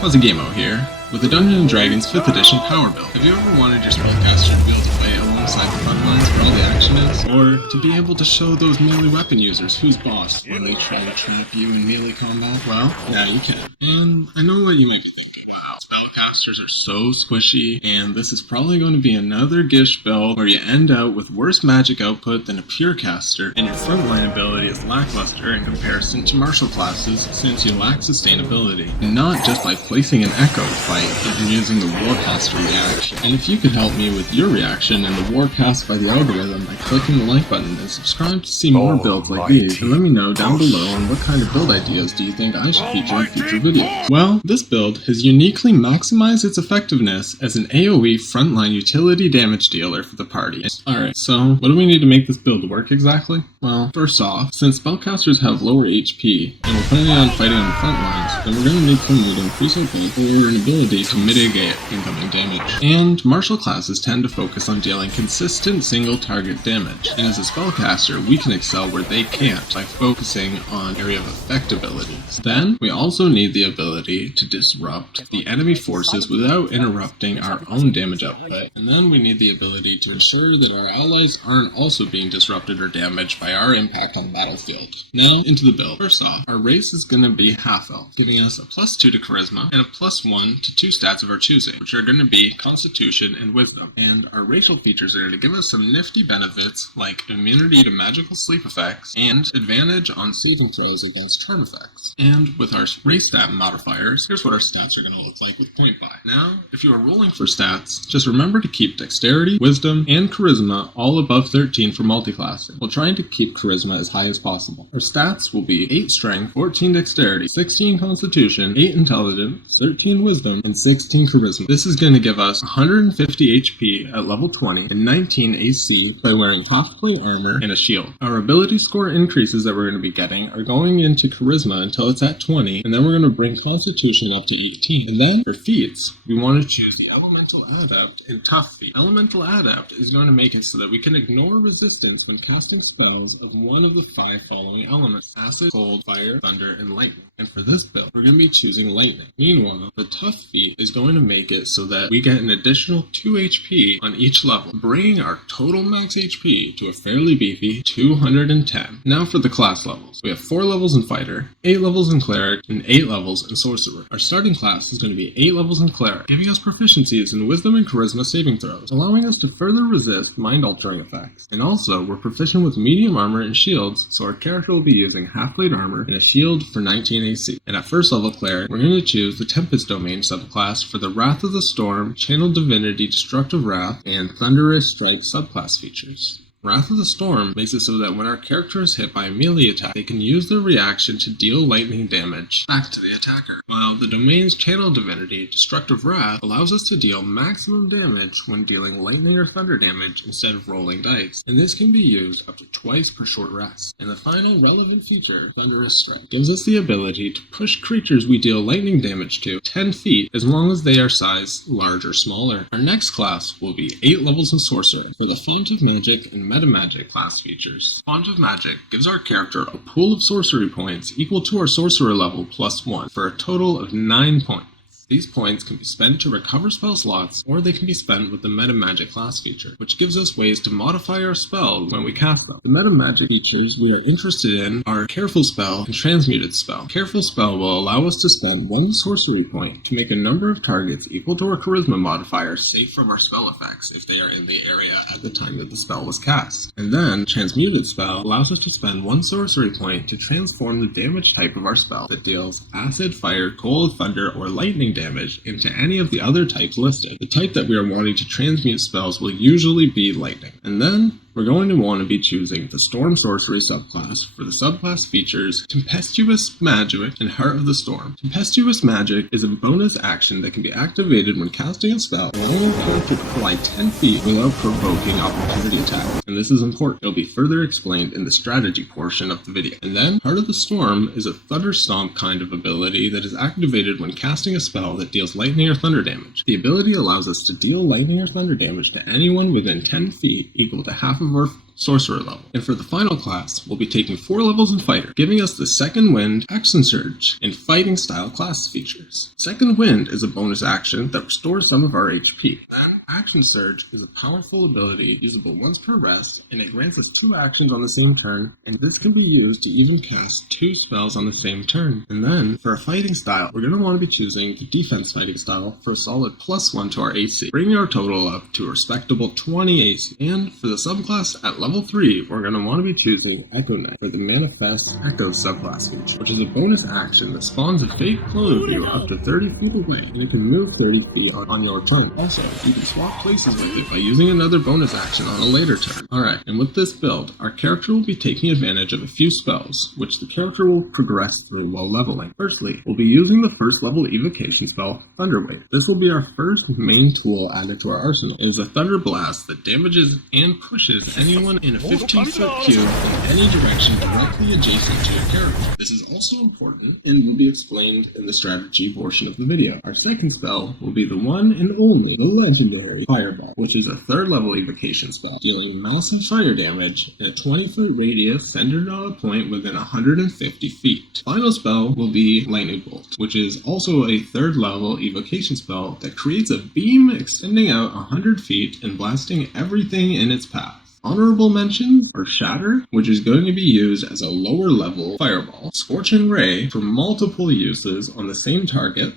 How's a Game-O here, with the Dungeons & Dragons 5th edition power build. Have you ever wanted your spellcaster to be able to play alongside the front lines where all the action is? Or to be able to show those melee weapon users who's boss when they try to trap you in melee combat? Well, now you can. And I know what you might be thinking. Spellcasters are so squishy, and this is probably going to be another GISH build where you end out with worse magic output than a pure caster, and your frontline ability is lackluster in comparison to martial classes since you lack sustainability. And not just by placing an echo fight, but using the warcaster reaction. And if you could help me with your reaction and the warcast by the algorithm by clicking the like button and subscribe to see more builds like these, and let me know down below on what kind of build ideas do you think I should feature in future videos. Well, this build has uniquely maximize its effectiveness as an AoE frontline utility damage dealer for the party. Alright, so what do we need to make this build work exactly? Well, first off, since spellcasters have lower HP, and we're planning on fighting on the front lines, then we're going to need something to increase our buff or an ability to mitigate incoming damage. And martial classes tend to focus on dealing consistent single target damage, and as a spellcaster, we can excel where they can't by focusing on area of effect abilities. Then, we also need the ability to disrupt the enemy forces without interrupting our own damage output. And then we need the ability to ensure that our allies aren't also being disrupted or damaged by our impact on the battlefield. Now, into the build. First off, our race is going to be half-elf, giving us a +2 to charisma and a +1 to 2 stats of our choosing, which are going to be constitution and wisdom. And our racial features are going to give us some nifty benefits like immunity to magical sleep effects and advantage on saving throws against charm effects. And with our race stat modifiers, here's what our stats are going to look like with point buy. Now, if you are rolling for stats, just remember to keep dexterity, wisdom, and charisma all above 13 for multiclassing, while trying to keep charisma as high as possible. Our stats will be 8 strength, 14 dexterity, 16 constitution, 8 intelligence, 13 wisdom, and 16 charisma. This is going to give us 150 HP at level 20 and 19 AC by wearing half-plate armor and a shield. Our ability score increases that we're going to be getting are going into charisma until it's at 20, and then we're going to bring constitution up to 18. And then for feats, we want to choose the Elemental Adept and Tough feat. Elemental Adept is going to make it so that we can ignore resistance when casting spells of one of the 5 following elements: acid, cold, fire, thunder, and lightning. And for this build, we're going to be choosing lightning. Meanwhile, the Tough feat is going to make it so that we get an additional 2 HP on each level, bringing our total max HP to a fairly beefy 210. Now for the class levels. We have 4 levels in Fighter, 8 levels in Cleric, and 8 levels in Sorcerer. Our starting class is going to be 8 levels in Cleric, giving us proficiencies in Wisdom and Charisma saving throws, allowing us to further resist mind-altering effects. And also, we're proficient with medium armor and shields, so our character will be using half-plate armor and a shield for 19 AC. And at first level Cleric, we're going to choose the Tempest Domain subclass for the Wrath of the Storm, Channel Divinity Destructive Wrath, and Thunderous Strike subclass features. Wrath of the Storm makes it so that when our character is hit by a melee attack, they can use their reaction to deal lightning damage back to the attacker, while the domain's Channel Divinity, Destructive Wrath, allows us to deal maximum damage when dealing lightning or thunder damage instead of rolling dice, and this can be used up to twice per short rest. And the final relevant feature, Thunderous Strike, gives us the ability to push creatures we deal lightning damage to 10 feet as long as they are size large or smaller. Our next class will be 8 levels in Sorcerer for the Font of Magic and Metamagic class features. Font of Magic gives our character a pool of sorcery points equal to our sorcerer level +1 for a total of 9 points. These points can be spent to recover spell slots, or they can be spent with the Metamagic class feature, which gives us ways to modify our spells when we cast them. The Metamagic features we are interested in are Careful Spell and Transmuted Spell. Careful Spell will allow us to spend 1 sorcery point to make a number of targets equal to our Charisma modifier safe from our spell effects if they are in the area at the time that the spell was cast. And then, Transmuted Spell allows us to spend 1 sorcery point to transform the damage type of our spell that deals acid, fire, cold, thunder, or lightning damage into any of the other types listed. The type that we are wanting to transmute spells will usually be lightning. And then, we're going to want to be choosing the Storm Sorcery subclass for the subclass features Tempestuous Magic and Heart of the Storm. Tempestuous Magic is a bonus action that can be activated when casting a spell, allowing a character to fly 10 feet without provoking opportunity attacks. And this is important. It'll be further explained in the strategy portion of the video. And then, Heart of the Storm is a Thunder Stomp kind of ability that is activated when casting a spell that deals lightning or thunder damage. The ability allows us to deal lightning or thunder damage to anyone within 10 feet equal to half of our Sorcerer level. And for the final class, we'll be taking 4 levels in Fighter, giving us the Second Wind, Action Surge, and Fighting Style class features. Second Wind is a bonus action that restores some of our HP. Then, Action Surge is a powerful ability usable once per rest, and it grants us 2 actions on the same turn, and this can be used to even cast 2 spells on the same turn. And then, for a Fighting Style, we're going to want to be choosing the Defense Fighting Style for a solid +1 to our AC, bringing our total up to a respectable 20 AC. And for the subclass at level 3, we're going to want to be choosing Echo Knight for the Manifest Echo subclass feature, which is a bonus action that spawns a fake clone of you up to 30 feet away, and you can move 30 feet on your turn. Also, you can swap places with it by using another bonus action on a later turn. Alright, and with this build, our character will be taking advantage of a few spells, which the character will progress through while leveling. Firstly, we'll be using the first level evocation spell, Thunderwave. This will be our first main tool added to our arsenal. It is a Thunder Blast that damages and pushes anyone in a 15-foot cube in any direction directly adjacent to your character. This is also important and will be explained in the strategy portion of the video. Our second spell will be the one and only, the legendary Fireball, which is a 3rd level evocation spell, dealing massive fire damage in a 20-foot radius centered on a point within 150 feet. Final spell will be Lightning Bolt, which is also a 3rd level evocation spell that creates a beam extending out 100 feet and blasting everything in its path. Honorable mentions are Shatter, which is going to be used as a lower level fireball, Scorching Ray for multiple uses on the same target,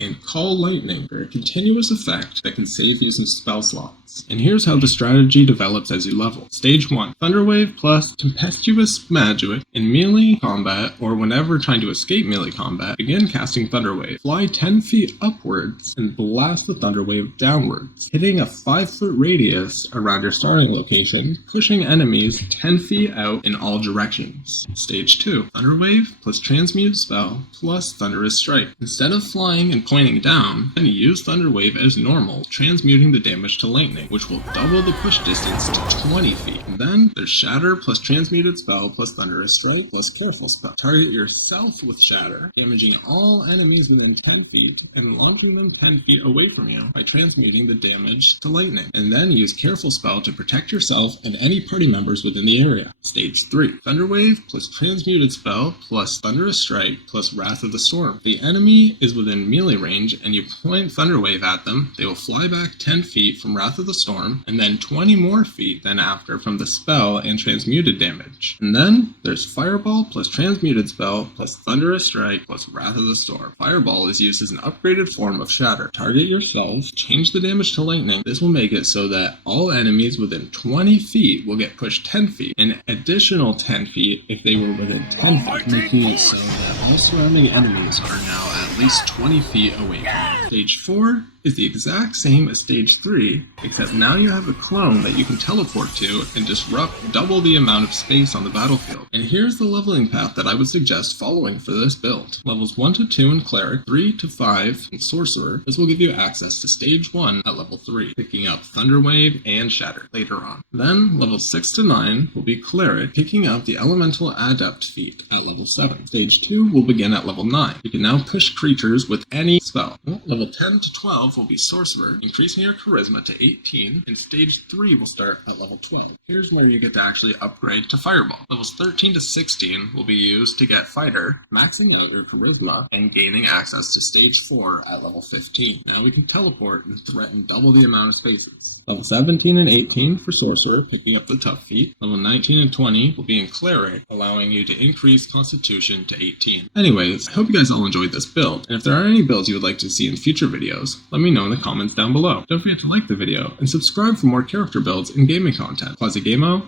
and Call Lightning for a continuous effect that can save you some spell slots. And here's how the strategy develops as you level. Stage 1. Thunderwave plus Tempestuous Magic in melee combat or whenever trying to escape melee combat, begin casting Thunderwave. Fly 10 feet upwards and blast the Thunderwave downwards, hitting a 5-foot radius around your starting location, pushing enemies 10 feet out in all directions. Stage 2. Thunderwave plus Transmute Spell plus Thunderous Strike. Instead of flying and pointing down, then use Thunderwave as normal, transmuting the damage to lightning, which will double the push distance to 20 feet. And then there's Shatter plus Transmuted Spell plus Thunderous Strike plus Careful Spell. Target yourself with Shatter, damaging all enemies within 10 feet and launching them 10 feet away from you by transmuting the damage to lightning. And then use Careful Spell to protect yourself and any party members within the area. Stage 3. Thunderwave plus Transmuted Spell plus Thunderous Strike plus Wrath of the Storm. The enemy is within melee range and you point Thunderwave at them, they will fly back 10 feet from Wrath of the Storm, and then 20 more feet then after from the spell and transmuted damage. And then there's Fireball plus Transmuted Spell plus Thunderous Strike plus Wrath of the Storm. Fireball is used as an upgraded form of Shatter. Target yourself, change the damage to lightning. This will make it so that all enemies within 20 feet will get pushed 10 feet, an additional 10 feet if they were within 10 feet, making it so that all surrounding enemies are now at least 20 feet away from you. Stage 4 is the exact same as Stage 3, except now you have a clone that you can teleport to and disrupt double the amount of space on the battlefield. And here's the leveling path that I would suggest following for this build. Levels 1 to 2 in Cleric, 3 to 5 in Sorcerer. This will give you access to Stage 1 at level 3, picking up Thunderwave and Shatter later on. Then levels 6 to 9 will be Cleric, picking up the Elemental Adept feat at level 7. Stage 2 will begin at level 9. You can now push creatures with any spell. Level 10 to 12 will be Sorcerer, increasing your Charisma to 18, and Stage 3 will start at level 12. Here's where you get to actually upgrade to Fireball. Levels 13 to 16 will be used to get Fighter, maxing out your Charisma, and gaining access to Stage 4 at level 15. Now we can teleport and threaten double the amount of spaces. Level 17 and 18 for Sorcerer, picking up the tough feat. Level 19 and 20 will be in Cleric, allowing you to increase Constitution to 18. Anyways, I hope you guys all enjoyed this build, and if there are any builds you would like to see in future videos, let me know in the comments down below. Don't forget to like the video, and subscribe for more character builds and gaming content. Quasi Gameo,